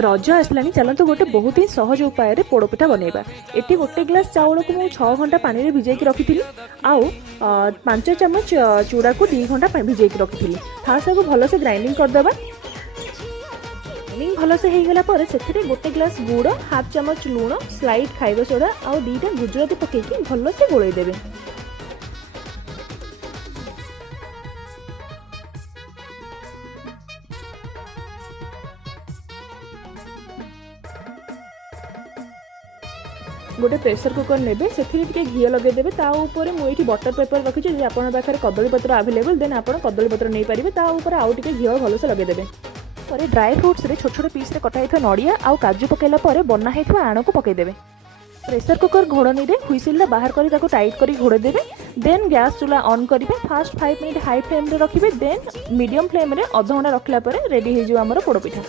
रज आसलानी चलतु गोटे बहुत ही सहज उपाय पोड़पिठा बनइबा। एटी गोटे ग्लास चाउल को 6 घंटा पानी में भिजेक रखी आउ 5 चमच चूड़ा को 2 घंटा भिजेक रखी। फास्ट को भल से ग्राइंडिंग करदे। ग्राइंडिंग भल से होगला से गोटे ग्लास गुड़, हाफ चमच लुण, स्लाइड खाइबा सोडा आउ 2टा गुजराती पकईकि भल से गोलई देबे। गोटे प्रेसर कुकर नेबे से घी लगेदेवे। ताऊपर मुझे बटर पेपर रखी जी आप कदली पत्र आवेलेबल देन आप कदली पत्र नहीं पारे। ताऊपर आउ टे घी भल से लगेदेवे। पर ड्राई फ्रुट्स रे छोट छोट पीस रे कटा होता नड़िया आउ काजू पकेला पर बना होता आण को पकईदेवे। प्रेसर कुकर घोड़नी रे हुइसिल बाहर कर टाइट कर घोड़े देवे। देन गैस चूल्हा ऑन करेंगे। फास्ट 5 मिनट हाई फ्लेम रे रखिए। देन मीडियम फ्लेम रे आधा घंटा रखला रेडी हो आमर पोड़पिठा।